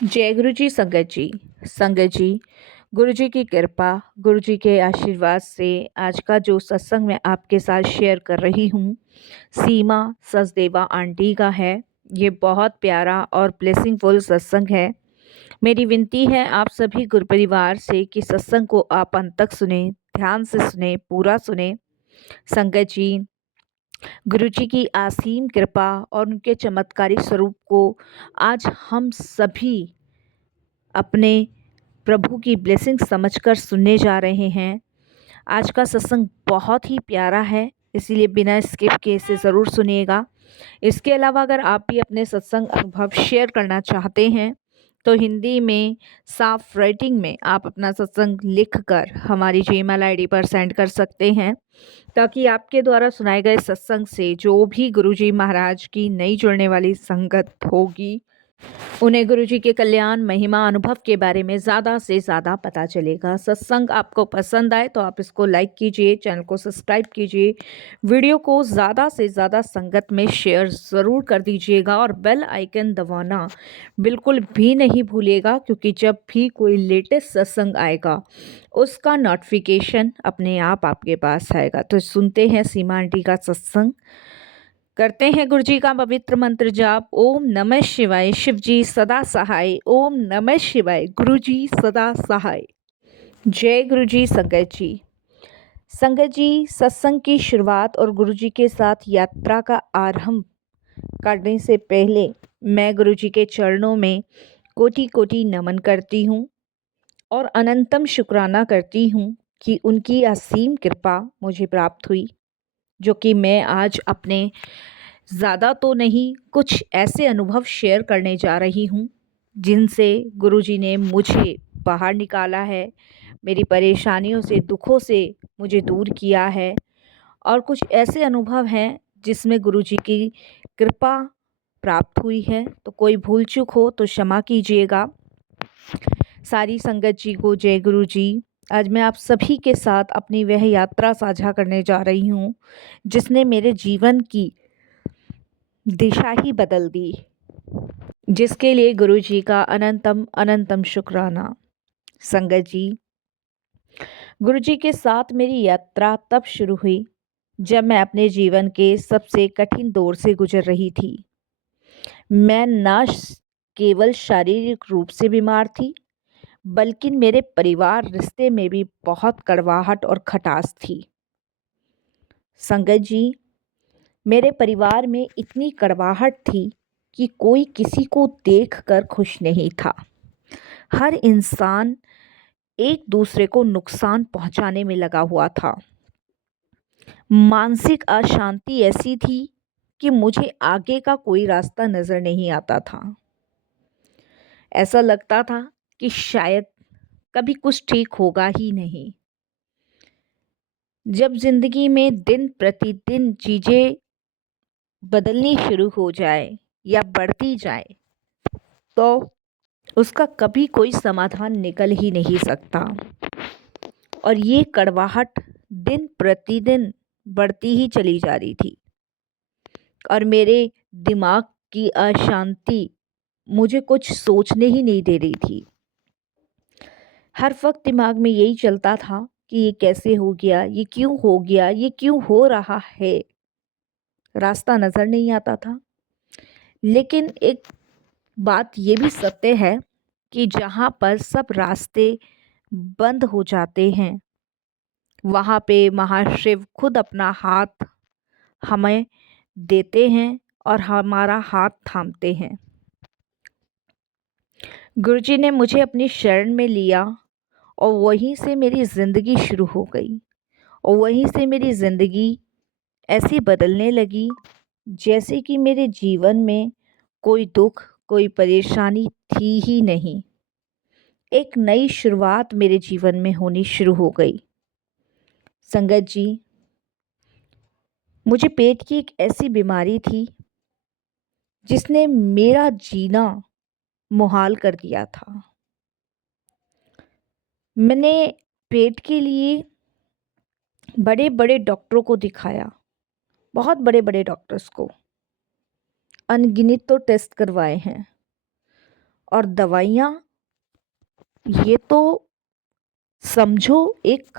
जय गुरु जी संगत जी। संगत जी, गुरु जी की कृपा, गुरु जी के आशीर्वाद से आज का जो सत्संग मैं आपके साथ शेयर कर रही हूँ, सीमा सचदेवा आंटी का है। ये बहुत प्यारा और ब्लेसिंगफुल सत्संग है। मेरी विनती है आप सभी गुरु परिवार से कि सत्संग को आप अंत तक सुने, ध्यान से सुने, पूरा सुने। संगत जी, गुरु जी की असीम कृपा और उनके चमत्कारिक स्वरूप को आज हम सभी अपने प्रभु की ब्लेसिंग समझकर सुनने जा रहे हैं। आज का सत्संग बहुत ही प्यारा है, इसीलिए बिना स्किप किए इसे ज़रूर सुनिएगा। इसके अलावा अगर आप भी अपने सत्संग अनुभव शेयर करना चाहते हैं तो हिंदी में साफ राइटिंग में आप अपना सत्संग लिखकर हमारी जीमेल आईडी पर सेंड कर सकते हैं, ताकि आपके द्वारा सुनाए गए सत्संग से जो भी गुरुजी महाराज की नई जुड़ने वाली संगत होगी उन्हें गुरुजी के कल्याण महिमा अनुभव के बारे में ज़्यादा से ज़्यादा पता चलेगा। सत्संग आपको पसंद आए तो आप इसको लाइक कीजिए, चैनल को सब्सक्राइब कीजिए, वीडियो को ज़्यादा से ज़्यादा संगत में शेयर ज़रूर कर दीजिएगा और बेल आइकन दबाना बिल्कुल भी नहीं भूलिएगा, क्योंकि जब भी कोई लेटेस्ट सत्संग आएगा उसका नोटिफिकेशन अपने आप आपके पास आएगा। तो सुनते हैं सीमा आंटी का सत्संग, करते हैं गुरु जी का पवित्र मंत्र जाप। ओम नमः शिवाय, शिव जी सदा सहाय। ओम नमः शिवाय, गुरु जी सदा सहाय। जय गुरु जी संगत जी। संगत जी, सत्संग की शुरुआत और गुरु जी के साथ यात्रा का आरंभ करने से पहले मैं गुरु जी के चरणों में कोटि कोटि नमन करती हूँ और अनंतम शुक्राना करती हूँ कि उनकी असीम कृपा मुझे प्राप्त हुई, जो कि मैं आज अपने ज़्यादा तो नहीं कुछ ऐसे अनुभव शेयर करने जा रही हूँ जिनसे गुरुजी ने मुझे बाहर निकाला है, मेरी परेशानियों से, दुखों से मुझे दूर किया है। और कुछ ऐसे अनुभव हैं जिसमें गुरुजी की कृपा प्राप्त हुई है। तो कोई भूल चूक हो तो क्षमा कीजिएगा। सारी संगत जी को जय गुरु जी। आज मैं आप सभी के साथ अपनी वह यात्रा साझा करने जा रही हूँ जिसने मेरे जीवन की दिशा ही बदल दी, जिसके लिए गुरु जी का अनंतम अनंतम शुक्राना। संगत जी, गुरु जी के साथ मेरी यात्रा तब शुरू हुई जब मैं अपने जीवन के सबसे कठिन दौर से गुजर रही थी। मैं न केवल शारीरिक रूप से बीमार थी, बल्कि मेरे परिवार रिश्ते में भी बहुत कड़वाहट और खटास थी। संगत जी, मेरे परिवार में इतनी कड़वाहट थी कि कोई किसी को देखकर खुश नहीं था। हर इंसान एक दूसरे को नुकसान पहुंचाने में लगा हुआ था। मानसिक अशांति ऐसी थी कि मुझे आगे का कोई रास्ता नज़र नहीं आता था। ऐसा लगता था कि शायद कभी कुछ ठीक होगा ही नहीं। जब जिंदगी में दिन प्रतिदिन चीज़ें बदलनी शुरू हो जाए या बढ़ती जाए तो उसका कभी कोई समाधान निकल ही नहीं सकता। और ये कड़वाहट दिन प्रतिदिन बढ़ती ही चली जा रही थी और मेरे दिमाग की अशांति मुझे कुछ सोचने ही नहीं दे रही थी। हर वक्त दिमाग में यही चलता था कि ये कैसे हो गया, ये क्यों हो गया, ये क्यों हो रहा है। रास्ता नज़र नहीं आता था। लेकिन एक बात ये भी सत्य है कि जहाँ पर सब रास्ते बंद हो जाते हैं वहाँ पे महाशिव खुद अपना हाथ हमें देते हैं और हमारा हाथ थामते हैं। गुरुजी ने मुझे अपनी शरण में लिया और वहीं से मेरी ज़िंदगी शुरू हो गई और वहीं से मेरी ज़िंदगी ऐसी बदलने लगी जैसे कि मेरे जीवन में कोई दुख, कोई परेशानी थी ही नहीं। एक नई शुरुआत मेरे जीवन में होनी शुरू हो गई। संगत जी, मुझे पेट की एक ऐसी बीमारी थी जिसने मेरा जीना मुहाल कर दिया था। मैंने पेट के लिए बड़े बड़े डॉक्टरों को दिखाया, बहुत बड़े बड़े डॉक्टर्स को, अनगिनत तो टेस्ट करवाए हैं और दवाइयाँ ये तो समझो एक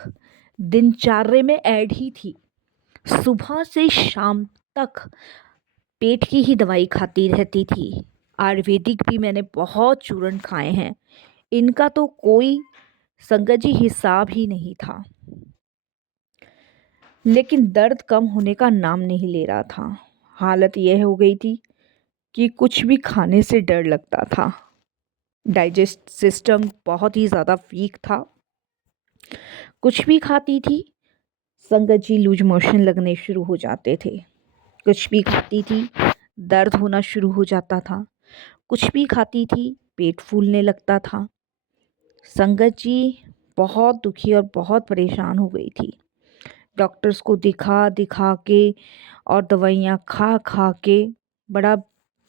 दिनचर्या में ऐड ही थी। सुबह से शाम तक पेट की ही दवाई खाती रहती थी। आयुर्वेदिक भी मैंने बहुत चूर्ण खाए हैं, इनका तो कोई संगत जी हिसाब ही नहीं था। लेकिन दर्द कम होने का नाम नहीं ले रहा था। हालत यह हो गई थी कि कुछ भी खाने से डर लगता था। डाइजेस्ट सिस्टम बहुत ही ज़्यादा वीक था। कुछ भी खाती थी संगत जी लूज मोशन लगने शुरू हो जाते थे। कुछ भी खाती थी दर्द होना शुरू हो जाता था। कुछ भी खाती थी पेट फूलने लगता था। संगत जी बहुत दुखी और बहुत परेशान हो गई थी। डॉक्टर्स को दिखा दिखा के और दवाइयाँ खा खा के बड़ा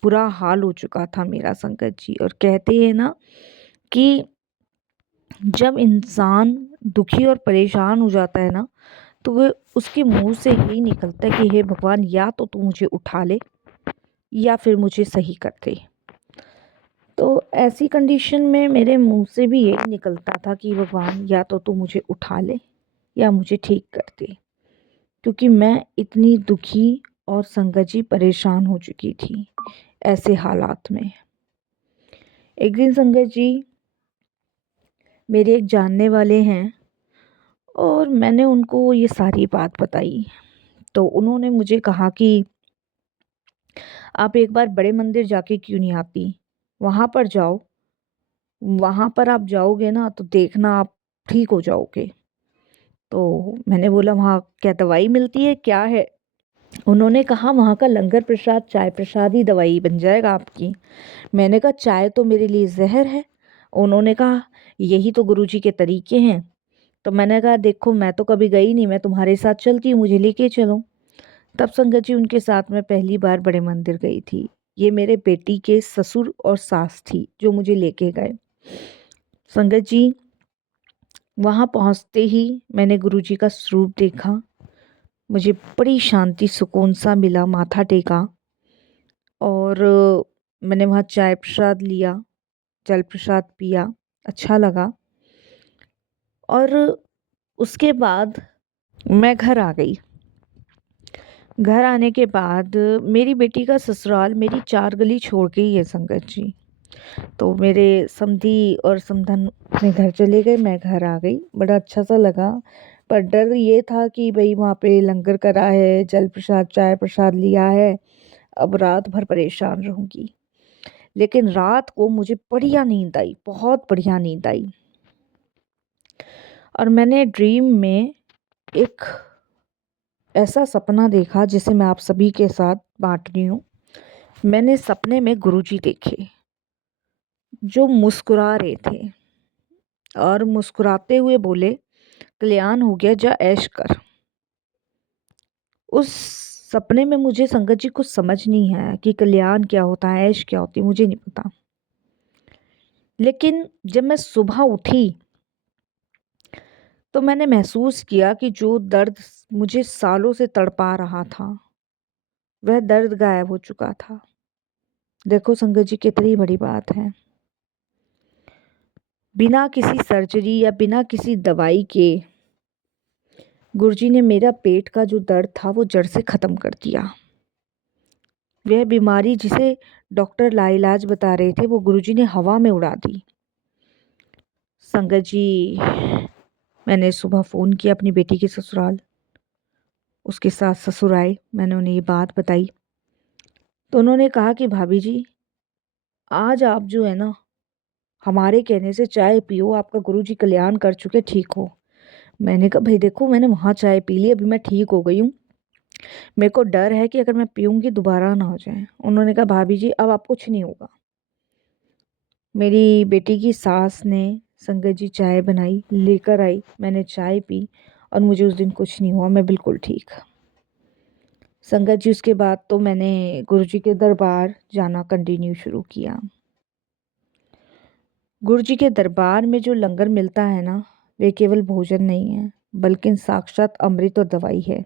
बुरा हाल हो चुका था मेरा संगत जी। और कहते हैं ना कि जब इंसान दुखी और परेशान हो जाता है ना, तो वह उसके मुंह से यही निकलता है कि हे भगवान, या तो तू मुझे उठा ले या फिर मुझे सही कर दे। तो ऐसी कंडीशन में मेरे मुंह से भी यही निकलता था कि भगवान, या तो तू मुझे उठा ले या मुझे ठीक कर दे, क्योंकि मैं इतनी दुखी और संगत जी परेशान हो चुकी थी ऐसे हालात में। एक दिन संगत जी मेरे एक जानने वाले हैं और मैंने उनको ये सारी बात बताई। तो उन्होंने मुझे कहा कि आप एक बार बड़े मंदिर जाके क्यों नहीं आती, वहाँ पर जाओ, वहाँ पर आप जाओगे ना तो देखना आप ठीक हो जाओगे। तो मैंने बोला वहाँ क्या दवाई मिलती है, क्या है? उन्होंने कहा वहाँ का लंगर प्रसाद, चाय प्रसाद ही दवाई बन जाएगा आपकी। मैंने कहा चाय तो मेरे लिए जहर है। उन्होंने कहा यही तो गुरुजी के तरीके हैं। तो मैंने कहा देखो मैं तो कभी गई नहीं, मैं तुम्हारे साथ चलती हूँ, मुझे लेके चलो। तब संगत जी उनके साथ मैं पहली बार बड़े मंदिर गई थी। ये मेरे बेटी के ससुर और सास थी जो मुझे लेके गए। संगत जी वहाँ पहुँचते ही मैंने गुरुजी का स्वरूप देखा। मुझे बड़ी शांति सुकून सा मिला, माथा टेका और मैंने वहाँ चाय प्रसाद लिया, जल प्रसाद पिया, अच्छा लगा। और उसके बाद मैं घर आ गई। घर आने के बाद मेरी बेटी का ससुराल मेरी 4 गली छोड़ के ही है संगत जी। तो मेरे समधी और समधन अपने घर चले गए, मैं घर आ गई। बड़ा अच्छा सा लगा, पर डर ये था कि भाई वहाँ पे लंगर करा है, जल प्रसाद चाय प्रसाद लिया है, अब रात भर परेशान रहूँगी। लेकिन रात को मुझे बढ़िया नींद आई, बहुत बढ़िया नींद आई। और मैंने ड्रीम में एक ऐसा सपना देखा जिसे मैं आप सभी के साथ बांट रही हूँ। मैंने सपने में गुरुजी देखे जो मुस्कुरा रहे थे और मुस्कुराते हुए बोले कल्याण हो गया, जा ऐश कर। उस सपने में मुझे संगत जी कुछ समझ नहीं आया कि कल्याण क्या होता है, ऐश क्या होती है, मुझे नहीं पता। लेकिन जब मैं सुबह उठी तो मैंने महसूस किया कि जो दर्द मुझे सालों से तड़पा रहा था वह दर्द गायब हो चुका था। देखो संगत जी कितनी बड़ी बात है। बिना किसी सर्जरी या बिना किसी दवाई के गुरुजी ने मेरा पेट का जो दर्द था वो जड़ से ख़त्म कर दिया। वह बीमारी जिसे डॉक्टर लाइलाज बता रहे थे वो गुरुजी ने हवा में उड़ा दी। संगत जी मैंने सुबह फ़ोन किया अपनी बेटी के ससुराल, उसके साथ ससुर आए, मैंने उन्हें ये बात बताई। तो उन्होंने कहा कि भाभी जी आज आप जो है ना हमारे कहने से चाय पियो, आपका गुरुजी कल्याण कर चुके, ठीक हो। मैंने कहा भाई देखो मैंने वहाँ चाय पी ली, अभी मैं ठीक हो गई हूँ, मेरे को डर है कि अगर मैं पीऊँगी दोबारा ना हो जाए। उन्होंने कहा भाभी जी अब आप कुछ नहीं होगा। मेरी बेटी की सास ने संगत जी चाय बनाई लेकर आई, मैंने चाय पी और मुझे उस दिन कुछ नहीं हुआ, मैं बिल्कुल ठीक। संगत जी उसके बाद तो मैंने गुरुजी के दरबार जाना कंटिन्यू शुरू किया। गुरुजी के दरबार में जो लंगर मिलता है ना वे केवल भोजन नहीं है बल्कि साक्षात अमृत और दवाई है,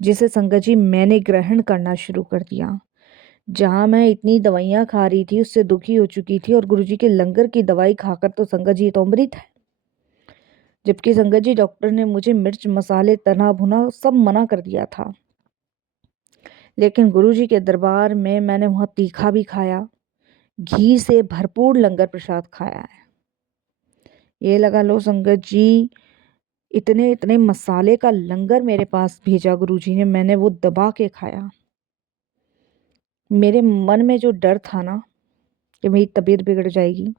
जिसे संगत जी मैंने ग्रहण करना शुरू कर दिया। जहाँ मैं इतनी दवाइयाँ खा रही थी उससे दुखी हो चुकी थी, और गुरुजी के लंगर की दवाई खाकर तो संगत जी ये तो अमृत है। जबकि संगत जी डॉक्टर ने मुझे मिर्च मसाले तना भुना सब मना कर दिया था, लेकिन गुरुजी के दरबार में मैंने वहाँ तीखा भी खाया, घी से भरपूर लंगर प्रसाद खाया है। ये लगा लो संगत जी, इतने इतने मसाले का लंगर मेरे पास भेजा गुरुजी ने, मैंने वो दबा के खाया। मेरे मन में जो डर था ना कि मेरी तबीयत बिगड़ जाएगी,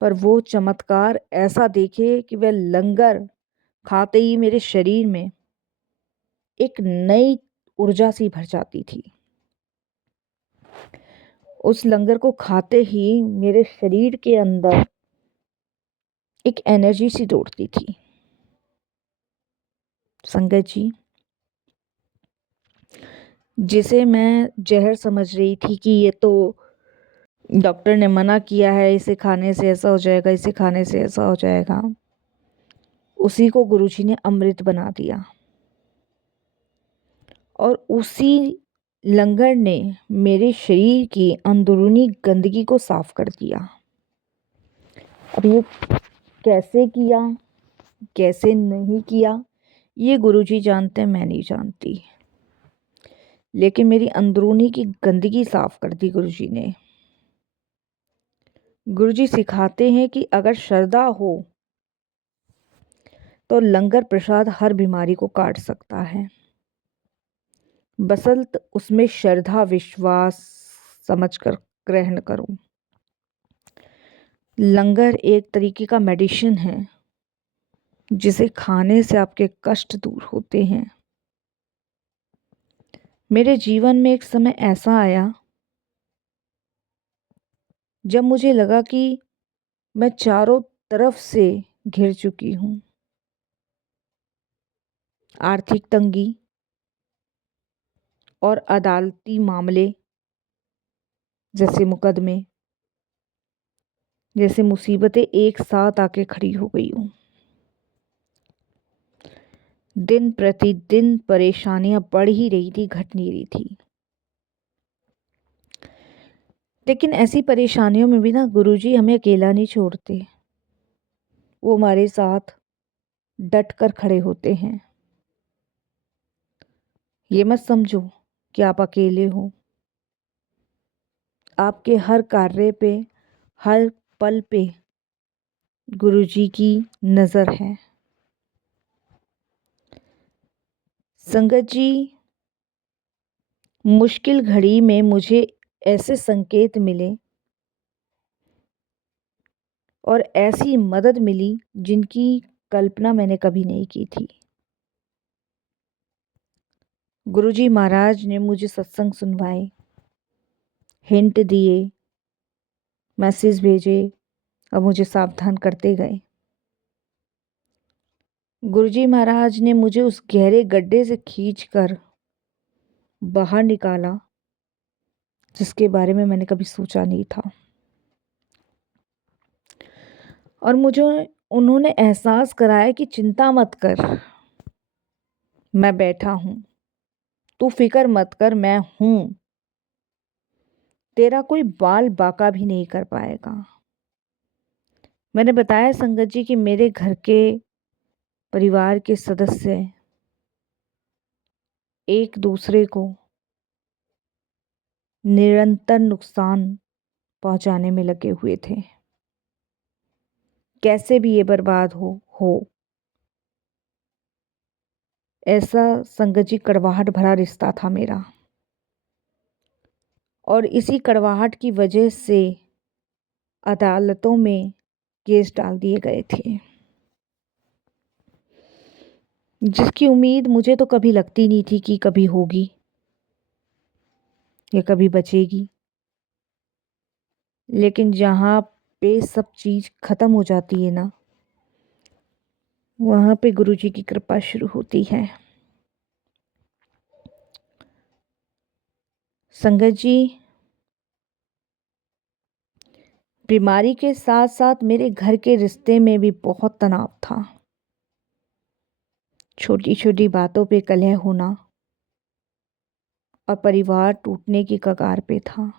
पर वो चमत्कार ऐसा देखे कि वह लंगर खाते ही मेरे शरीर में एक नई ऊर्जा सी भर जाती थी। उस लंगर को खाते ही मेरे शरीर के अंदर एक एनर्जी सी दौड़ती थी। संगत जी, जिसे मैं जहर समझ रही थी कि ये तो डॉक्टर ने मना किया है, इसे खाने से ऐसा हो जाएगा, इसे खाने से ऐसा हो जाएगा, उसी को गुरुजी ने अमृत बना दिया। और उसी लंगर ने मेरे शरीर की अंदरूनी गंदगी को साफ कर दिया। अब ये कैसे किया, कैसे नहीं किया, ये गुरुजी जानते हैं, मैं नहीं जानती। लेकिन मेरी अंदरूनी की गंदगी साफ कर दी गुरुजी ने। गुरुजी सिखाते हैं कि अगर श्रद्धा हो तो लंगर प्रसाद हर बीमारी को काट सकता है, बसंत उसमें श्रद्धा विश्वास समझकर ग्रहण करो। लंगर एक तरीके का मेडिसिन है जिसे खाने से आपके कष्ट दूर होते हैं। मेरे जीवन में एक समय ऐसा आया जब मुझे लगा कि मैं चारों तरफ से घिर चुकी हूँ। आर्थिक तंगी और अदालती मामले जैसे मुकदमे जैसे मुसीबतें एक साथ आके खड़ी हो गई हूँ। दिन प्रतिदिन परेशानियां बढ़ ही रही थी, घट नहीं रही थी। लेकिन ऐसी परेशानियों में भी ना गुरुजी हमें अकेला नहीं छोड़ते, वो हमारे साथ डट कर खड़े होते हैं। ये मत समझो कि आप अकेले हो। आपके हर कार्य पे, हर पल पे गुरुजी की नज़र है। संगत जी, मुश्किल घड़ी में मुझे ऐसे संकेत मिले और ऐसी मदद मिली जिनकी कल्पना मैंने कभी नहीं की थी। गुरुजी महाराज ने मुझे सत्संग सुनवाए, हिंट दिए, मैसेज भेजे और मुझे सावधान करते गए। गुरुजी महाराज ने मुझे उस गहरे गड्ढे से खींचकर बाहर निकाला जिसके बारे में मैंने कभी सोचा नहीं था। और मुझे उन्होंने एहसास कराया कि चिंता मत कर, मैं बैठा हूँ, तू फिक्र मत कर, मैं हूँ, तेरा कोई बाल बाका भी नहीं कर पाएगा। मैंने बताया संगत जी कि मेरे घर के परिवार के सदस्य एक दूसरे को निरंतर नुकसान पहुंचाने में लगे हुए थे। कैसे भी ये बर्बाद हो ऐसा संगत जी कड़वाहट भरा रिश्ता था मेरा। और इसी कड़वाहट की वजह से अदालतों में केस डाल दिए गए थे, जिसकी उम्मीद मुझे तो कभी लगती नहीं थी कि कभी होगी या कभी बचेगी। लेकिन जहाँ पे सब चीज़ ख़त्म हो जाती है ना, वहाँ पे गुरुजी की कृपा शुरू होती है। संगत जी, बीमारी के साथ साथ मेरे घर के रिश्ते में भी बहुत तनाव था। छोटी छोटी बातों पे कलह होना, और परिवार टूटने की कगार पे था।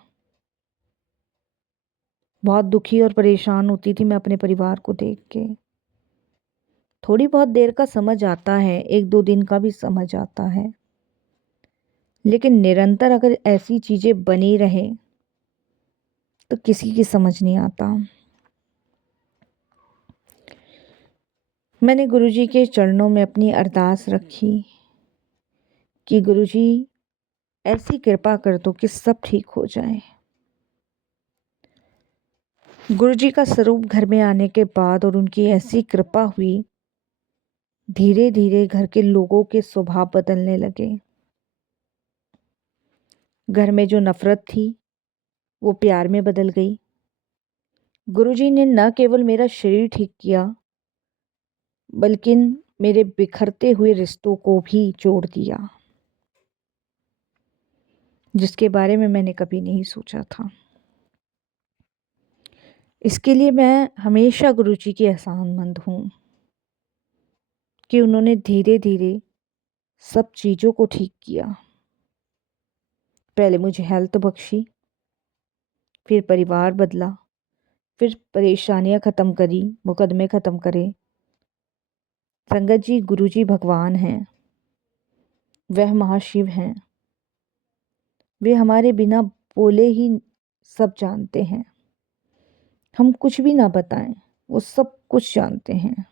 बहुत दुखी और परेशान होती थी मैं अपने परिवार को देख के। थोड़ी बहुत देर का समझ आता है, 1-2 दिन का भी समझ आता है, लेकिन निरंतर अगर ऐसी चीज़ें बनी रहें तो किसी की समझ नहीं आता। मैंने गुरुजी के चरणों में अपनी अरदास रखी कि गुरुजी ऐसी कृपा कर दो कि सब ठीक हो जाए। गुरुजी का स्वरूप घर में आने के बाद और उनकी ऐसी कृपा हुई, धीरे धीरे घर के लोगों के स्वभाव बदलने लगे। घर में जो नफरत थी वो प्यार में बदल गई। गुरुजी ने न केवल मेरा शरीर ठीक किया, बल्कि मेरे बिखरते हुए रिश्तों को भी जोड़ दिया, जिसके बारे में मैंने कभी नहीं सोचा था। इसके लिए मैं हमेशा गुरुजी की एहसानमंद हूँ कि उन्होंने धीरे धीरे सब चीज़ों को ठीक किया। पहले मुझे हेल्थ बख्शी, फिर परिवार बदला, फिर परेशानियां ख़त्म करी, मुकदमे ख़त्म करे। संगत जी, गुरुजी भगवान हैं, वह महाशिव हैं। वे हमारे बिना बोले ही सब जानते हैं। हम कुछ भी ना बताएं, वो सब कुछ जानते हैं।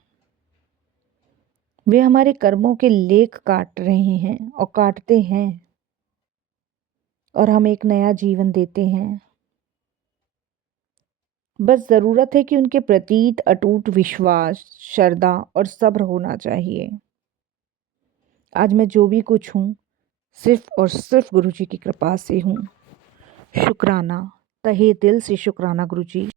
वे हमारे कर्मों के लेख काट रहे हैं और काटते हैं, और हम एक नया जीवन देते हैं। बस ज़रूरत है कि उनके प्रति अटूट विश्वास, श्रद्धा और सब्र होना चाहिए। आज मैं जो भी कुछ हूँ, सिर्फ और सिर्फ गुरुजी की कृपा से हूँ। शुक्राना, तहे दिल से शुक्राना गुरुजी।